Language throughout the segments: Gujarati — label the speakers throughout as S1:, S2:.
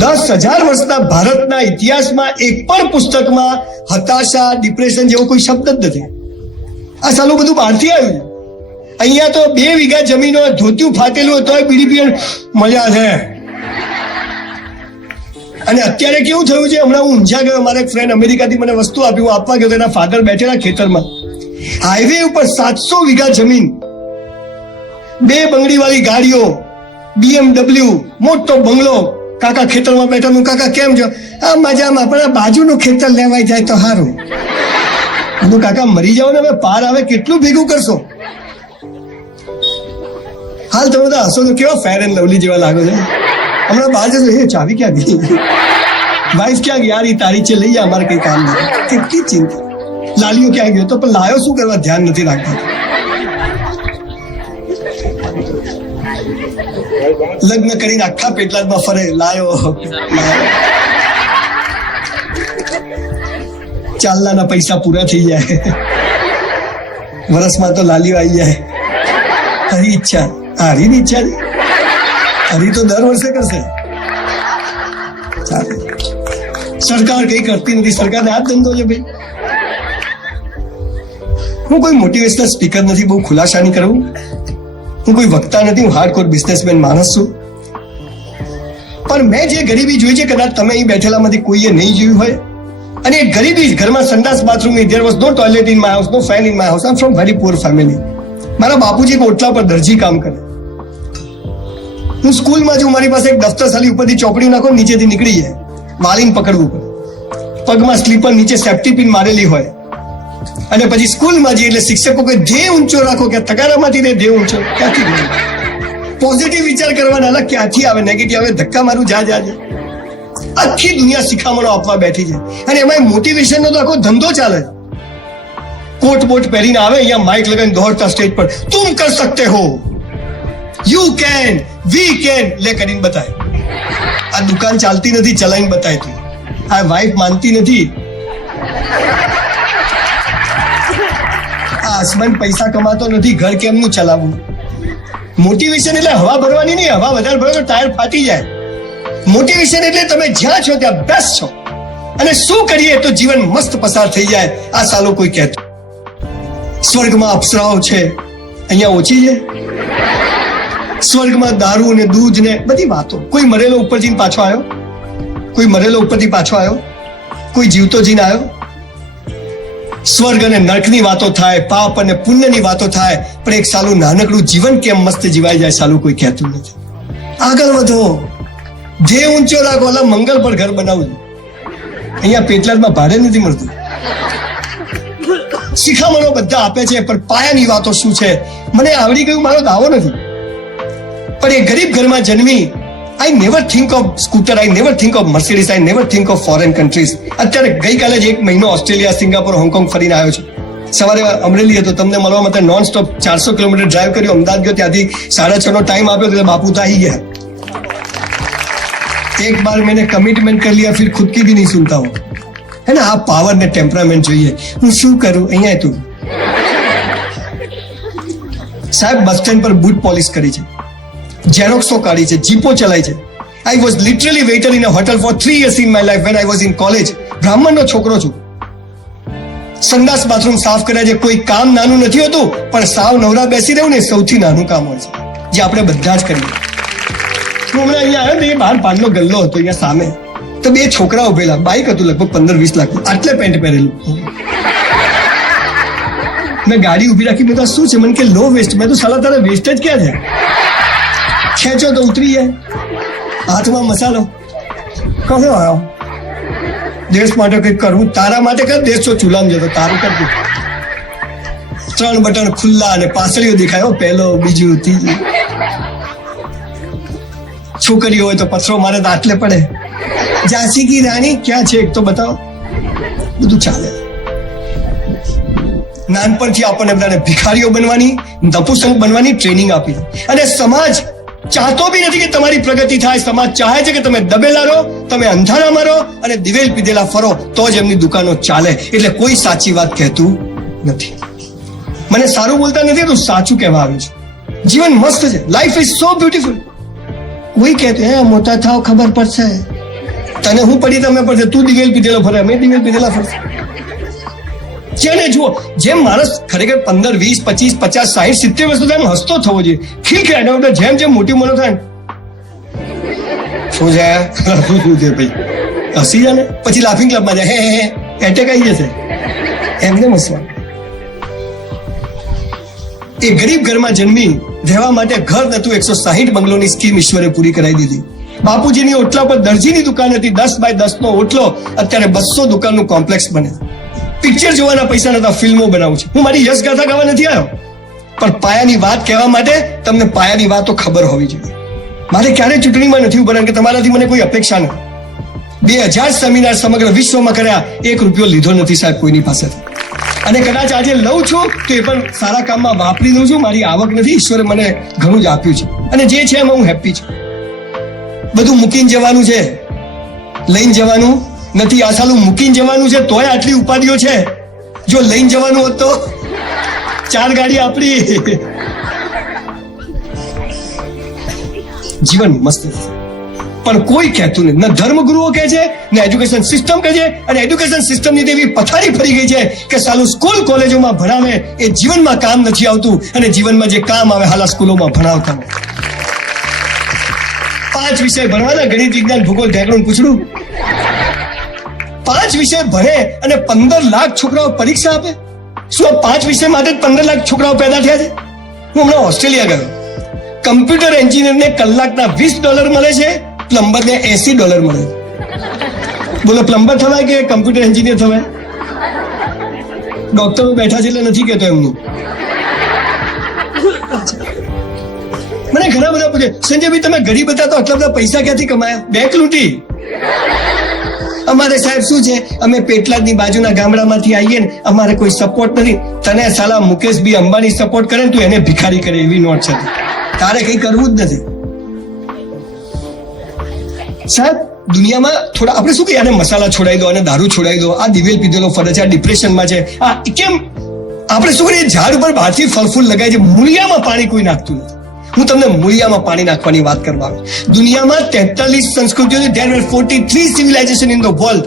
S1: દસ હજાર વર્ષના ભારતના ઇતિહાસમાં એક પણ પુસ્તકમાં હતાશા ડિપ્રેશન જેવો કોઈ શબ્દ જ નથી. આ સાલું બધું બહારથી આવ્યું અહીંયા તો બે વીઘા જમીનો ધોત્યું ફાટેલું તોય બીડી પીએ મજા છે. અને અત્યારે કેવું થયું છે? હમણાં હું ઊંઝા ગયો. મારા એક ફ્રેન્ડ અમેરિકાથી મને વસ્તુ આપી. હું આપવા ગયો એના ફાધર બેઠેલા ખેતરમાં. હાઈવે ઉપર સાતસો વીઘા જમીન, બે બંગડીવાળી ગાડીઓ બીએમડબલ્યુ મોટો બંગલો કાકા ખેતરમાં બેઠો હું, કાકા કેમ છો? આ મજામાં, પણ આ બાજુનું ખેતર લેવાય જાય તો સારું હું કાકા મરી જાવ ને પાર આવે, કેટલું ભેગું કરશો? હાલ તમે તો હસો તો કેવા ફેર એન્ડ લવલી જેવા લાગો છો. હમણાં બહાર જશો એ ચાવી ક્યાં ગઈ? વાઈફ ક્યાં ગઈ? યાર એ તારી છે, લઈ જા, અમારે કઈ કામ નથી. કેટલી ચિંતા. લાલીઓ ક્યાં ગયો તો પણ લાયો શું કરવા? ધ્યાન નથી રાખતા. લગ્ન કરીને આખા પેટલાદમાં ફરે લાયો લાયો. ચાલનાના પૈસા પૂરા થઈ જાય વરસમાં તો લાલીઓ આવી જાય હરી ઈચ્છા આ હરીની ઈચ્છા છે હરી તો દર વર્ષે કરશે ચાલે. સરકાર કઈ કરતી નથી સરકારને આ જ ધંધો છે ભાઈ હું કોઈ મોટિવેશનલ સ્પીકર નથી બહુ ખુલાસા નહીં કરું હું કોઈ વક્તા નથી, હું હાર્ડકોર બિઝનેસમેન માણસ છું. પણ મેં જે ગરીબી જોઈ છે, કદાચ તમે અહીં બેઠેલામાંથી કોઈએ નહીં જોયું હોય. અને એ ગરીબી ઘરમાં સંડાસ bathroom there was no toilet in my house no fan in my house am from very poor family મારા બાપુજી ઓટલા પર દરજી કામ કરે. હું સ્કૂલમાં જો મારી પાસે એક દફતર સાલી ઉપરથી ચોપડી નાખો નીચેથી નીકળી જાય. વાલીન પકડવું પડે. પગમાં સ્લીપર નીચે સેફ્ટી પિન મારેલી હોય. અને પછી સ્કૂલમાં જઈએ એટલે શિક્ષકો કે ધ્યેય ઊંચો રાખો કે તકારામાંથી ને ધ્યેય ઊંચો. ક્યાંથી પોઝિટિવ વિચાર કરવાના અલગ, ક્યાંથી આવે? નેગેટિવ આવે, ધક્કા મારું જા જા જા. આખી દુનિયા શિખામણો આપવા બેઠી છે. અને એમાં મોટિવેશનનો તો આખો ધંધો ચાલે છે. કોટ બોટ પહેરીને આવે, અહીંયા માઇક લગાવીને દોડતા સ્ટેજ પર, તુમ કર સકતે હો. યુ કેન વી કેન લે, કરીને બતાય. આ દુકાન ચાલતી નથી, ચલાવીને બતાય તું. આ વાઈફ માનતી નથી. આ હસબન્ડ પૈસા કમાતો નથી, ઘર કેમનું ચલાવવું? મોટિવેશન એટલે હવા ભરવાની નહીં, હવા વધારે ભરો તો ટાયર ફાટી જાય. મોટિવેશન એટલે તમે જ્યાં છો ત્યાં બેસ્ટ છો. અને શું કરીએ તો જીવન મસ્ત પસાર થઈ જાય, આ સાલો કોઈ કહેતો સ્વર્ગમાં અપ્સરાઓ છે, અહીંયા ઓછી છે. સ્વર્ગમાં દારૂ ને દૂધ ને બધી વાતો. કોઈ મરેલો ઉપરથી પાછો આવ્યો? કોઈ મરેલો ઉપરથી પાછો આવ્યો? કોઈ જીવતો જીને આવ્યો? સ્વર્ગ અને નરકની વાતો થાય, પાપ અને પુણ્યની વાતો થાય, પણ એક સાલું નાનકડું જીવન કેમ મસ્ત જીવાઈ જાય સાલું કોઈ કહેતું નથી. આગળ વધો. જે ઊંચો રાખો ઓલા મંગલ પર ઘર બનાવજો અહીંયા પેટલાદમાં ભાડે નથી મળતું. શિખામણો બધા આપે છે, પણ પાયાની વાતો શું છે? મને આવડી ગયું, મારો દાવો નથી. પણ એ ગરીબ ઘરમાં જન્મી I never think of scooter I never think of Mercedes I never think of foreign countries અત્યારે ગઈકાલે જ એક મહિનો ઓસ્ટ્રેલિયા, સિંગાપોર, હોંગકોંગ ફરીને આવ્યો છું. સવારે અમરેલી હતો, તમને મળવા માટે નોન સ્ટોપ ચારસો કિલોમીટર ડ્રાઈવ કર્યો. અમદાવાદ ગયો, ત્યાંથી સાડા છ નો ટાઈમ આપ્યો, એટલે બાપુ તો આવી ગયા. એક બાર મેં કમિટમેન્ટ કરી લીધા ફિર ખુદ બી નહીં સુનતા હું. હે ને, આ પાવર ને ટેમ્પરામેન્ટ જોઈએ. હું શું કરું? અહીંયા તું. સાહેબ, બસ સ્ટેન્ડ પર બુટ પોલિશ કરી છે. ઝેરોક્સો કાઢી છે જીપો ચલાય છે. I was literally waiter in a hotel for three years in my life when I was in college બ્રાહ્મણનો છોકરો છું. સંડાસ બાથરૂમ સાફ કર્યા છે, કોઈ કામ નાનું નથી હોતું, પણ સાવ નવરા બેસી રહ્યું ને સૌથી નાનું કામ હોય છે. જે આપણે બધા જ કરીએ. હું હમણાં અહીંયા આવ્યો ને, એ બહાર પાનનો ગલ્લો હતો અહીંયા સામે. તો બે છોકરા ઉભેલા બાઇક હતું લગભગ પંદર વીસ લાખ આટલે પેન્ટ પહેરેલું. મેં ગાડી ઊભી રાખી તો શું છે? મને કે લો વેસ્ટ મેં તો સાલા, તારા વેસ્ટ જ ક્યાં છે? ખેંચો તો ઉતરી જાય હાથમાં મસાલો. કહો આવ્યો? દેશ માટે કંઈક કરવું. તારા માટે કર, દેશ તો ચૂલામ જતો. તારું કર. ત્રણ બટન ખુલ્લા અને પાસળીઓ દેખાયો. પહેલો, બીજું, ત્રીજું. છોકરીઓ હોય તો પથરો મારે તો પડે. ઝાંસી કી રાણી, ક્યાં છે એક તો બતાવો. બધું ચાલે. નાનપણથી આપણને બધાને ભિખારીઓ બનવાની નપુસંગ બનવાની ટ્રેનિંગ આપી. અને સમાજ ચાહતો બી નથી કે તમારી પ્રગતિ થાય. સમાજ ચાહે છે કે તમે દબેલા રહો, તમે અંધારામાં રહો અને દિવેલ પીધેલા ફરો, તો જ એમની દુકાનો ચાલે. એટલે કોઈ સાચી વાત કહેતું નથી. મને સારું બોલતા નથી તો સાચું કહેવા આવ્યું છે. જીવન મસ્ત છે. લાઈફ ઇઝ સો બ્યુટીફુલ કોઈ કહેતું, હે, મોટા થાવ, ખબર પડશે. તને હું પડી તમે પડશે. તું દિવેલ પીધેલો ફરે, અમે દિવેલ પીધેલા ફરશે. જેને જુઓ, જેમ માણસ ખરેખર પંદર, વીસ, પચીસ, પચાસ, સાહીઠ, સિત્તેર વર્ષ સુધી હસતો થવો જોઈએ. ખીલખીલાટ આપણે જેમ જેમ મોટી ઉંમર થાય શું છે? શું છે ભાઈ? હસી જાય ને? પછી લાફિંગ ક્લબમાં જાય. હે હે એટેક આવી જશે. એમને હસવા એ ગરીબ ઘરમાં જન્મી રહેવા માટે ઘર નતું, એકસો સાહીઠ બંગલોની સ્કીમ ઈશ્વરે પૂરી કરાવી દીધી. બાપુજીની ઓટલા પર દરજીની દુકાન હતી. દસ બાય દસ નો ઓટલો અત્યારે બસો દુકાનનું કોમ્પ્લેક્સ બને. પિક્ચર જોવાના પૈસા નતા ફિલ્મો બનાવું છું. હું મારી યશ ગાથા ગાવા નથી આવ્યો. પણ પાયાની વાત કહેવા માટે તમને પાયાની વાતો ખબર હોવી જોઈએ. મારે ક્યારે ચૂંટણીમાં નથી ઊભા કે તમારાથી મને કોઈ અપેક્ષા નથી. બે હજાર સેમિનાર સમગ્ર વિશ્વમાં કર્યા, એક રૂપિયો લીધો નથી સાહેબ કોઈની પાસેથી. અને કદાચ આજે લઉં છું, તો એ પણ સારા કામમાં વાપરી દઉં છું, મારી આવક નથી, ઈશ્વરે મને ઘણું જ આપ્યું છે. અને જે છે એમાં હું હેપી છું. બધું મૂકીને જવાનું છે, લઈને જવાનું નથી, આ સાલું મૂકીને જવાનું છે, તોય આટલી ઉપાધિઓ છે. જો લઈને જવાનું હોત તો? ચાર ગાડી આપણી જીવન મસ્ત પણ કોઈ કહેતું નથી. ન ધર્મગુરુઓ કહે છે, ને એજ્યુકેશન સિસ્ટમ કહે છે, અને એજ્યુકેશન સિસ્ટમની તો એવી પથારી ફરી ગઈ છે કે સાલું સ્કૂલ કોલેજોમાં ભણાવે એ જીવનમાં કામ નથી આવતું, અને જીવનમાં જે કામ આવે હાલા સ્કૂલોમાં ભણાવતા પાંચ વિષય ભણવાના, ગણિત, વિજ્ઞાન, ભૂગોળ ઢેકણું પૂછડું. પાંચ વિષય ભણે અને પંદર લાખ છોકરાઓ પરીક્ષા આપે? શું આ પાંચ વિષય માટે પંદર લાખ છોકરાઓ પેદા થયા છે? હું હમણાં ઓસ્ટ્રેલિયા ગયો. કમ્પ્યુટર એન્જિનિયરને કલાકના વીસ ડોલર મળે છે, પ્લમ્બરને એસી ડોલર મળે છે. બોલો, પ્લમ્બર થવાય કે કમ્પ્યુટર એન્જિનિયર થવાય? ડોક્ટરો બેઠા છે એટલે નથી કહેતો એમનું. મને ઘણા બધા પૂછે, સંજયભાઈ, તમે ગરીબ હતા તો આટલા બધા પૈસા ક્યાંથી કમાયા? બેંક લૂંટી. અમારે સાહેબ શું છે? અમે પેટલાદની બાજુના ગામડામાંથી આવીએ ને, અમારે કોઈ સપોર્ટ નથી. તને સાલા મુકેશ બી અંબાણી સપોર્ટ કરે ને, તું એને ભિખારી કરે એવી નોટ છે. તારે કઈ કરવું જ નથી. સાહેબ, દુનિયામાં થોડા આપણે શું કહીએ? આને મસાલા છોડાઈ દો અને દારૂ છોડાઈ દો, આ દિવેલ પીધેલો ફરજ આ ડિપ્રેશનમાં છે. આ કેમ આપણે શું કરીએ? ઝાડ ઉપર બહારથી ફળ ફૂલ લગાય છે મૂળિયામાં પાણી કોઈ નાખતું નથી. હું તમને મૂળિયામાં પાણી નાખવાની વાત કરવા દુનિયામાં તેતાલીસ સંસ્કૃતિઓ there were forty three civilization in the world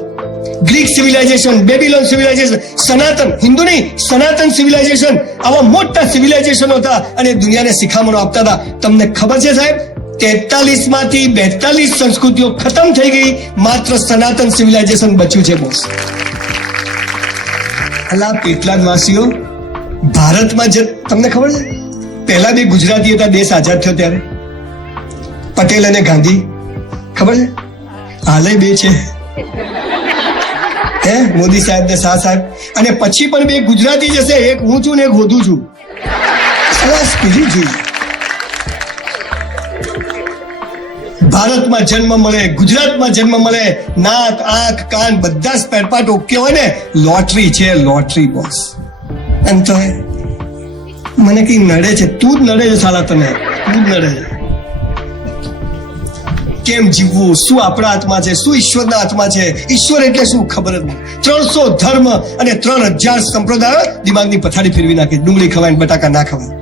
S1: Greek civilization Babylon civilization સનાતન, હિન્દુ નહીં, સનાતન સિવિલાઇઝેશન આવા મોટા સિવિલાઇઝેશન હતા અને દુનિયાને શિખામણો આપતા હતા. તમને ખબર છે સાહેબ તેતાલીસમાંથી બેતાલીસ સંસ્કૃતિઓ ખતમ થઈ ગઈ, માત્ર સનાતન સિવિલાઇઝેશન બચ્યું છે બોસ અલા પેટલાદ વાસીઓ ભારતમાં જે તમને ખબર છે? પહેલા બે ગુજરાતી હતા દેશ આઝાદ થયો ત્યારે. પટેલ અને ગાંધી. ખબર છે? હાલે બે છે. હે, મોદી સાહેબ ને શાહ સાહેબ. અને પછી પણ બે ગુજરાતી જશે. એક હું છું ને એક હોધું છું. સરસ પીધી જોઈએ ભારતમાં જન્મ મળે, ગુજરાતમાં જન્મ મળે. નાક, આંખ, કાન બધા જ પેટપાટ ઓકે હોય ને. લોટરી છે, લોટરી બોસ. એમ તો એ મને કઈ નડે છે? તું જ નડે છે સાલા તને. તું જ નડે છે. કેમ જીવવું? શું આપણા હાથમાં છે? શું ઈશ્વરના હાથમાં છે? ઈશ્વર એટલે શું? ખબર જ નહીં. ત્રણસો ધર્મ અને ત્રણ હજાર સંપ્રદાય દિમાગની પથારી ફેરવી નાખે. ડુંગળી ખવાય બટાકા ના ખવાય.